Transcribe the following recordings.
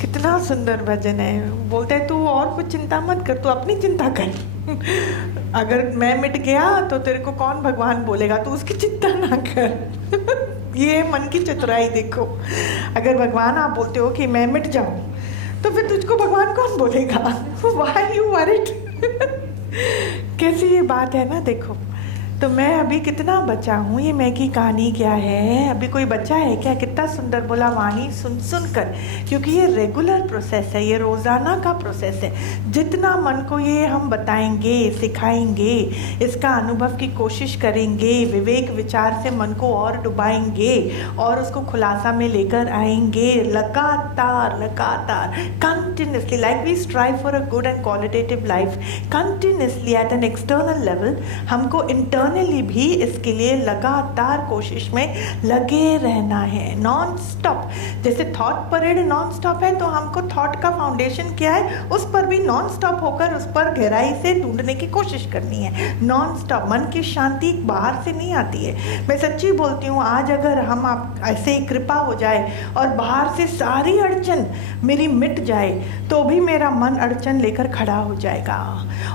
कितना सुंदर भजन है। बोलते है तू और कुछ चिंता मत कर, तू अपनी चिंता कर। अगर मैं मिट गया तो तेरे को कौन भगवान बोलेगा, तू उसकी चिंता ना कर। ये मन की चतुराई देखो। अगर भगवान आप बोलते हो कि मैं मिट जाऊं, तो फिर तुझको भगवान कौन बोलेगा? Why you worried? कैसी ये बात है ना, देखो। तो मैं अभी कितना बचा हूँ, ये मैं की कहानी क्या है, अभी कोई बच्चा है क्या? कितना सुंदर बोला वाणी सुन सुन कर, क्योंकि ये रेगुलर प्रोसेस है, ये रोज़ाना का प्रोसेस है। जितना मन को ये हम बताएंगे, सिखाएंगे, इसका अनुभव की कोशिश करेंगे, विवेक विचार से मन को और डुबाएंगे और उसको खुलासा में लेकर आएंगे, लगातार लगातार continuously, like we strive for a good and qualitative life, continuously at an external level. हमको इंटरनली भी इसके लिए लगातार कोशिश में लगे रहना है, नॉन स्टॉप। जैसे थॉट परेड नॉन स्टॉप है, तो हमको थॉट का फाउंडेशन क्या है, उस पर भी नॉन स्टॉप होकर उस पर गहराई से ढूंढने की कोशिश करनी है, नॉन स्टॉप। मन की शांति बाहर से नहीं आती है। मैं सच्ची बोलती हूँ, आज अगर हम आप ऐसे ही कृपा हो जाए और बाहर से सारी अड़चन मेरी मिट जाए, तो भी मेरा मन अड़चन लेकर खड़ा हो जाएगा।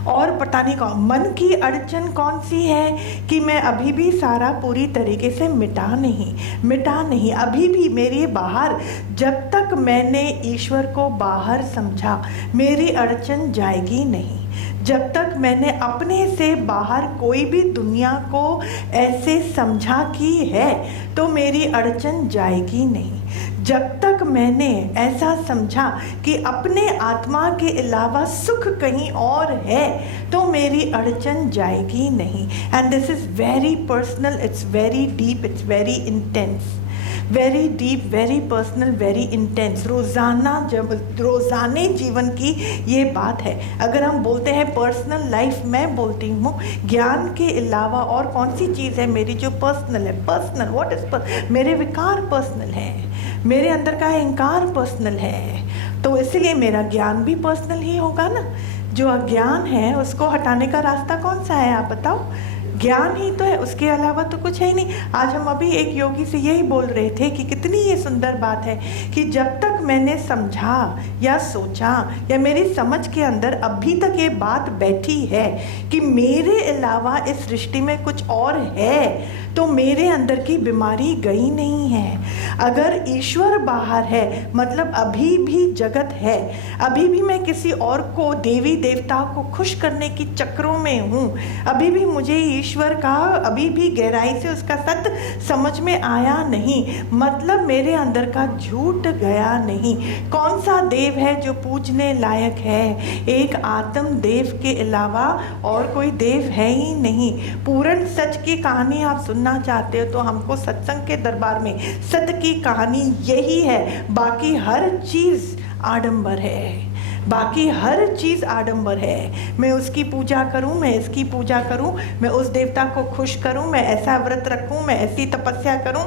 और पता नहीं कौन मन की अड़चन कौन सी है कि मैं अभी भी सारा पूरी तरीके से मिटा नहीं, अभी भी मेरे बाहर, जब तक मैंने ईश्वर को बाहर समझा, मेरी अड़चन जाएगी नहीं। जब तक मैंने अपने से बाहर कोई भी दुनिया को ऐसे समझा कि है, तो मेरी अड़चन जाएगी नहीं। जब तक मैंने ऐसा समझा कि अपने आत्मा के अलावा सुख कहीं और है, तो मेरी अड़चन जाएगी नहीं। And this is very personal, it's very deep, it's very intense, very deep, very personal, very intense. रोज़ाने जीवन की ये बात है। अगर हम बोलते हैं पर्सनल लाइफ, मैं बोलती हूँ ज्ञान के अलावा और कौन सी चीज़ है मेरी जो पर्सनल है? Personal, what is personal? मेरे विकार पर्सनल है, मेरे अंदर का अहंकार पर्सनल है, तो इसलिए मेरा ज्ञान भी पर्सनल ही होगा ना। जो अज्ञान है उसको हटाने का रास्ता कौन सा है, आप बताओ? ज्ञान ही तो है, उसके अलावा तो कुछ है ही नहीं। आज हम अभी एक योगी से यही बोल रहे थे कि कितनी ये सुंदर बात है कि जब तक मैंने समझा या सोचा, या मेरी समझ के अंदर अभी तक ये बात बैठी है कि मेरे अलावा इस सृष्टि में कुछ और है, तो मेरे अंदर की बीमारी गई नहीं है। अगर ईश्वर बाहर है, मतलब अभी भी जगत है, अभी भी मैं किसी और को, देवी देवताओं को खुश करने की चक्रों में हूँ, अभी भी मुझे ईश्वर का अभी भी गहराई से उसका सत्य समझ में आया नहीं, मतलब मेरे अंदर का झूठ गया नहीं। कौन सा देव है जो पूजने लायक है? एक आत्म देव के अलावा और कोई देव है ही नहीं। पूर्ण सच की कहानी आप सुनना चाहते हो तो हमको सत्संग के दरबार में सत्य की कहानी यही है। बाकी हर चीज़ आडंबर है, बाकी हर चीज़ आडंबर है। मैं उसकी पूजा करूं, मैं इसकी पूजा करूं, मैं उस देवता को खुश करूं, मैं ऐसा व्रत रखूं, मैं ऐसी तपस्या करूं।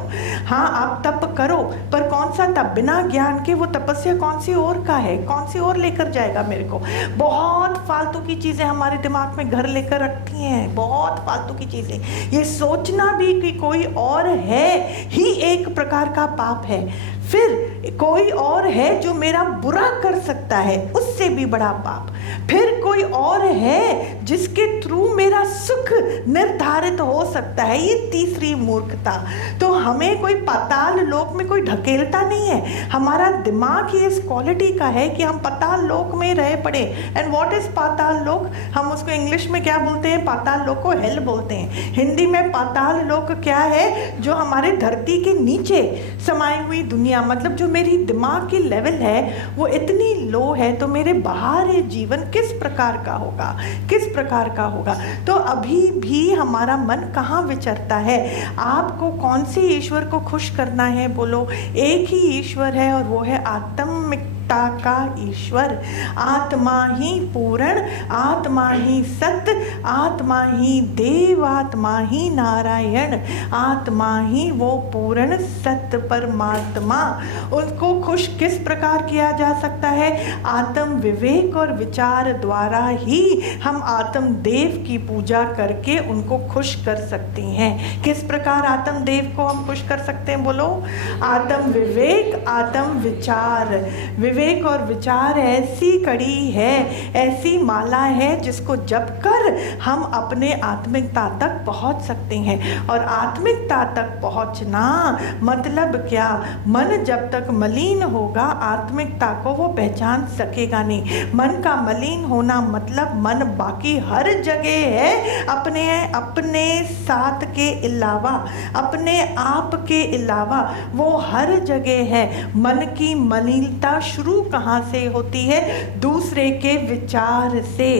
हाँ, आप तप करो, पर कौन सा तप? बिना ज्ञान के वो तपस्या कौन सी और का है, कौन सी और लेकर जाएगा मेरे को? बहुत फालतू की चीज़ें हमारे दिमाग में घर लेकर रखती हैं, बहुत फालतू की चीज़ें। ये सोचना भी कि कोई और है ही एक प्रकार का पाप है। फिर कोई और है जो मेरा बुरा कर सकता है, उससे भी बड़ा पाप। फिर कोई और है जिसके थ्रू मेरा सुख निर्धारित हो सकता है, ये तीसरी मूर्खता। तो हमें कोई पाताल लोक में कोई ढकेलता नहीं है। हमारा दिमाग ही इस क्वालिटी का है कि हम पाताल लोक में रह पड़े। एंड व्हाट इज पाताल लोक? हम उसको इंग्लिश में क्या बोलते हैं? पाताल लोक को हेल बोलते हैं। हिंदी में पाताल लोक क्या है? जो हमारे धरती के नीचे समाई हुई दुनिया, मतलब जो मेरी दिमाग की लेवल है वो इतनी लो है, तो मेरे बाहर ये जीवन किस प्रकार का होगा, किस प्रकार का होगा? तो अभी भी हमारा मन कहाँ विचरता है? आपको कौन से ईश्वर को खुश करना है? बोलो, एक ही ईश्वर है और वो है आत्मिकता का ईश्वर। आत्मा ही पूर्ण, आत्मा ही सत्य, आत्मा ही देव, आत्मा ही नारायण, आत्मा ही वो पूर्ण सत्य परमात्मा। उनको खुश किस प्रकार किया जा सकता है? आत्म विवेक और विचार द्वारा ही हम आत्म देव की पूजा करके उनको खुश कर सकते हैं। किस प्रकार आत्म देव को हम खुश कर सकते हैं? बोलो, आत्म विवेक, आत्म विचार। विवेक और विचार ऐसी कड़ी है, ऐसी माला है जिसको जप कर हम अपने आत्मिकता तक पहुंच सकते हैं। और आत्मिकता तक पहुंचना मतलब क्या? मन जब तक मलिन होगा आत्मिकता को वो पहचान सकेगा नहीं। मन का मलिन होना मतलब मन बाकी हर जगह है, अपने साथ के अलावा, अपने आप के अलावा वो हर जगह है। मन की मलिनता शुरू कहाँ से होती है? दूसरे के विचार से,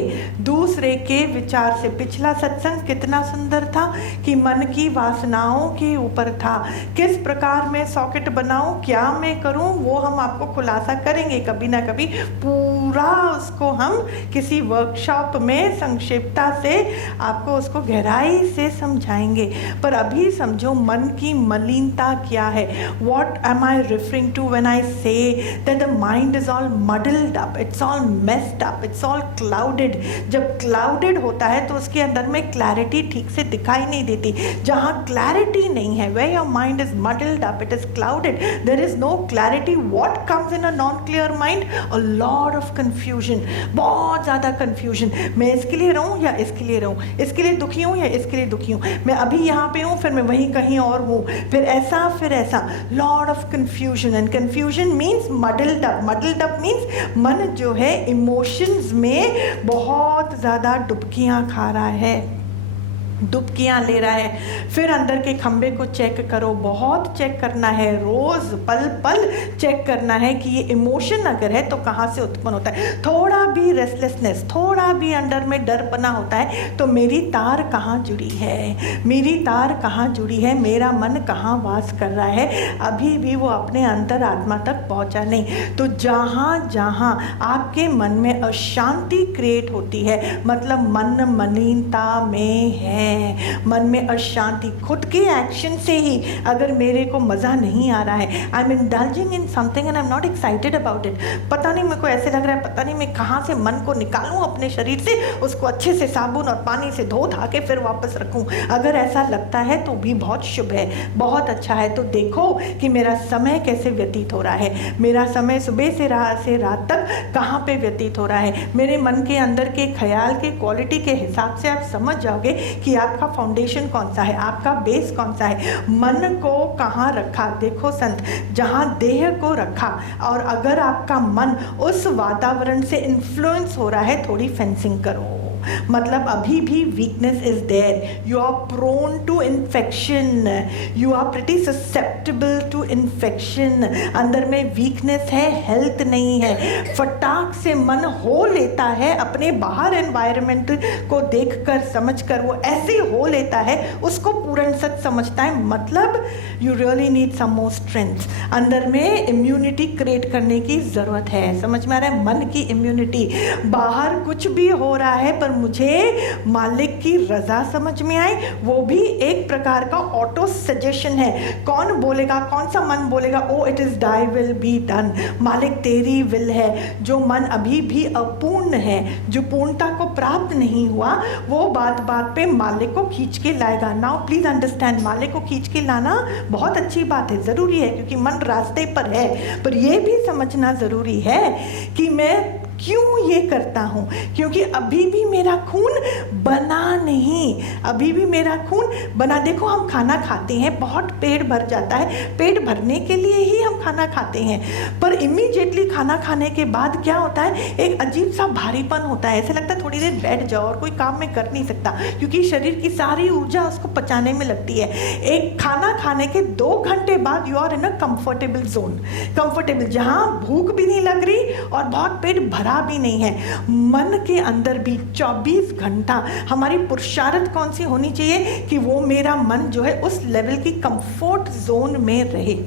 दूसरे के विचार से। पिछला सत्संग कितना सुंदर था कि मन की वासनाओं के ऊपर था। किस प्रकार मैं सॉकेट बनाऊं, क्या मैं करूं, वो हम आपको खुलासा करेंगे कभी ना कभी। पूरा उसको हम किसी वर्कशॉप में संक्षिप्तता से आपको उसको गहराई से समझाएंगे। पर अभी समझो मन की मलिनता क्या है। What am I referring to when I say that the mind is all muddled up, it's all messed up, it's all clouded? जब clouded होता है तो उसके अंदर में clarity ठीक से दिखाई नहीं देती। जहाँ clarity नहीं है, where your mind is muddled up, it is clouded, there is no clarity. What comes in a non-clear mind? A lot of confusion, बहुत ज़्यादा confusion। मैं इसके लिए रहूँ या इसके लिए रहूँ, इसके लिए दुखी हूँ या इसके लिए दुखी हूँ, मैं अभी यहाँ पे हूँ फिर मैं वहीं कहीं और हूँ, फिर ऐसा फिर ऐसा। Lot of confusion, and confusion means muddled up. Muddled up means मन जो है इमोशंस में बहुत ज़्यादा डुबकियाँ खा रहा है, डुबकियाँ ले रहा है। फिर अंदर के खंबे को चेक करो, बहुत चेक करना है, रोज़ पल पल चेक करना है कि ये इमोशन अगर है तो कहाँ से उत्पन्न होता है। थोड़ा भी रेस्टलेसनेस, थोड़ा भी अंदर में डरपना होता है तो मेरी तार कहाँ जुड़ी है, मेरी तार कहाँ जुड़ी है, मेरा मन कहाँ वास कर रहा है, अभी भी वो अपने अंतर आत्मा तक पहुँचा नहीं। तो जहाँ जहाँ आपके मन में अशांति क्रिएट होती है मतलब मन मलिनता में है, मन में अशांति। खुद के एक्शन से ही अगर मेरे को मज़ा नहीं आ रहा है, I am indulging in something and I am not excited about it, पता नहीं मेरे को ऐसे लग रहा है, पता नहीं मैं कहाँ से मन को निकालूं अपने शरीर से, उसको अच्छे से साबुन और पानी से धो धा के फिर वापस रखूं। अगर ऐसा लगता है तो भी बहुत शुभ है, बहुत अच्छा है। तो देखो कि मेरा समय कैसे व्यतीत हो रहा है, मेरा समय सुबह से रात तक कहाँ पे व्यतीत हो रहा है। मेरे मन के अंदर के ख्याल के क्वालिटी के हिसाब से आप समझ जाओगे कि आपका फाउंडेशन कौन सा है, आपका बेस कौन सा है। मन को कहाँ रखा? देखो संत, जहाँ देह को रखा, और अगर आपका मन उस वातावरण से इन्फ्लुएंस हो रहा है, थोड़ी फेंसिंग करो। मतलब अभी भी weakness is there, you are prone to infection, you are pretty susceptible to infection. अंदर में वीकनेस है, हेल्थ नहीं है। फटाक से मन हो लेता है, अपने बाहर एनवायरनमेंट को देखकर समझकर वो ऐसे हो लेता है, उसको पूर्ण सच समझता है। मतलब you really need some more strength. अंदर में इम्यूनिटी क्रिएट करने की ज़रूरत है। समझ में आ रहा है? मन की इम्यूनिटी। बाहर कुछ भी हो रहा है पर मुझे मालिक की रजा समझ में आए, वो भी एक प्रकार का ऑटो सजेशन है। कौन बोलेगा, कौन सा मन बोलेगा? Oh it is thy will be done, मालिक तेरी विल है। जो मन अभी भी अपूर्ण है, जो पूर्णता को प्राप्त नहीं हुआ, वो बात बात पे मालिक को खींच के लाएगा। नाउ प्लीज अंडरस्टैंड, मालिक को खींच के लाना बहुत अच्छी बात है, ज़रूरी है, क्योंकि मन रास्ते पर है। पर यह भी समझना ज़रूरी है कि मैं क्यों ये करता हूँ, क्योंकि अभी भी मेरा खून बना नहीं, अभी भी मेरा खून बना। देखो हम खाना खाते हैं, बहुत पेट भर जाता है, पेट भरने के लिए ही हम खाना खाते हैं, पर इमीडिएटली खाना खाने के बाद क्या होता है, एक अजीब सा भारीपन होता है, ऐसे लगता है थोड़ी देर बैठ जाओ और कोई काम में कर नहीं सकता, क्योंकि शरीर की सारी ऊर्जा उसको पचाने में लगती है। एक खाना खाने के 2 घंटे बाद you are in a comfortable zone, comfortable, जहाँ भूख भी नहीं लग रही और बहुत पेट भरा भी नहीं है। मन के अंदर भी 24 घंटा हमारी पुरुषार्थ कौन सी होनी चाहिए कि वो मेरा मन जो है उस लेवल की कंफर्ट जोन में रहे।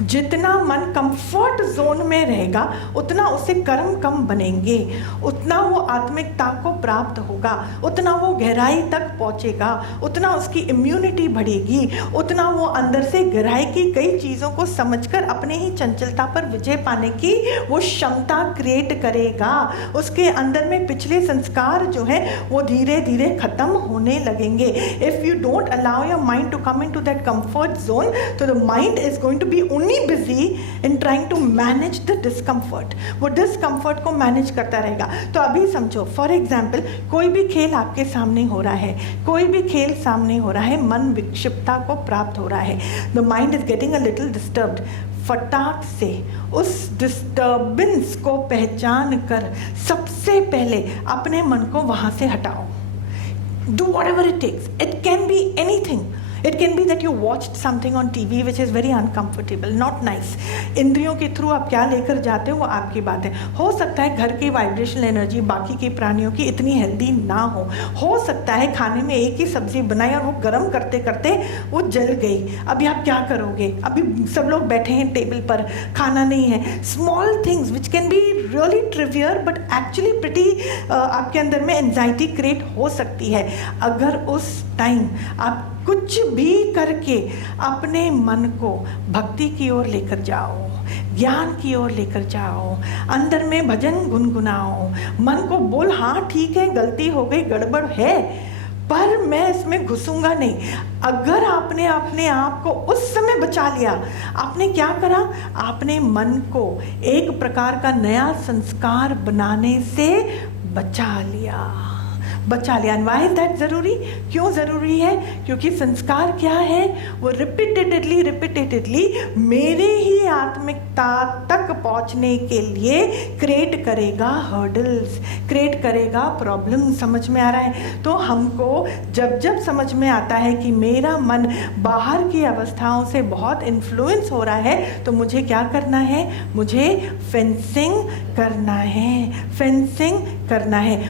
जितना मन कंफर्ट जोन में रहेगा उतना उससे कर्म कम बनेंगे, उतना वो आत्मिकता को प्राप्त होगा, उतना वो गहराई तक पहुंचेगा, उतना उसकी इम्यूनिटी बढ़ेगी, उतना वो अंदर से गहराई की कई चीज़ों को समझकर अपने ही चंचलता पर विजय पाने की वो क्षमता क्रिएट करेगा। उसके अंदर में पिछले संस्कार जो है वो धीरे धीरे खत्म होने लगेंगे। If you don't allow your mind to come in to that comfort zone, तो the mind is going to be only busy in trying to manage the discomfort. वो discomfort को manage करता रहेगा। तो अभी समझो, for example, कोई भी खेल आपके सामने हो रहा है, कोई भी खेल सामने हो रहा है, मन विक्षिप्तता को प्राप्त हो रहा है, the mind is getting a little disturbed। फटाक से उस डिस्टर्बेंस को पहचान कर सबसे पहले अपने मन को वहाँ से हटाओ। Do whatever it takes. It can be anything. It can be that you watched something on TV which is very uncomfortable, not nice. इंद्रियों के थ्रू आप क्या लेकर जाते हो वो आपकी बात है। हो सकता है घर की वाइब्रेशनल एनर्जी बाकी के प्राणियों की इतनी हेल्दी ना हो सकता है खाने में एक ही सब्जी बनाई और वो गर्म करते करते वो जल गई। अभी आप क्या करोगे? अभी सब लोग बैठे हैं टेबल पर, खाना नहीं है। Small things which can be really trivial but actually pretty आपके अंदर में एंजाइटी क्रिएट हो सकती है। अगर उस टाइम आप कुछ भी करके अपने मन को भक्ति की ओर लेकर जाओ, ज्ञान की ओर लेकर जाओ, अंदर में भजन गुनगुनाओ, मन को बोल हाँ ठीक है गलती हो गई गड़बड़ है पर मैं इसमें घुसूंगा नहीं। अगर आपने अपने आप को उस समय बचा लिया, आपने क्या करा? आपने मन को एक प्रकार का नया संस्कार बनाने से बचा लिया। एंड व्हाई इज दैट ज़रूरी? क्यों ज़रूरी है? क्योंकि संस्कार क्या है? वो रिपीटेडली मेरे ही आत्मिकता तक पहुंचने के लिए क्रिएट करेगा हर्डल्स, क्रिएट करेगा प्रॉब्लम। समझ में आ रहा है? तो हमको जब समझ में आता है कि मेरा मन बाहर की अवस्थाओं से बहुत इन्फ्लुएंस हो रहा है, तो मुझे क्या करना है? मुझे फेंसिंग करना है।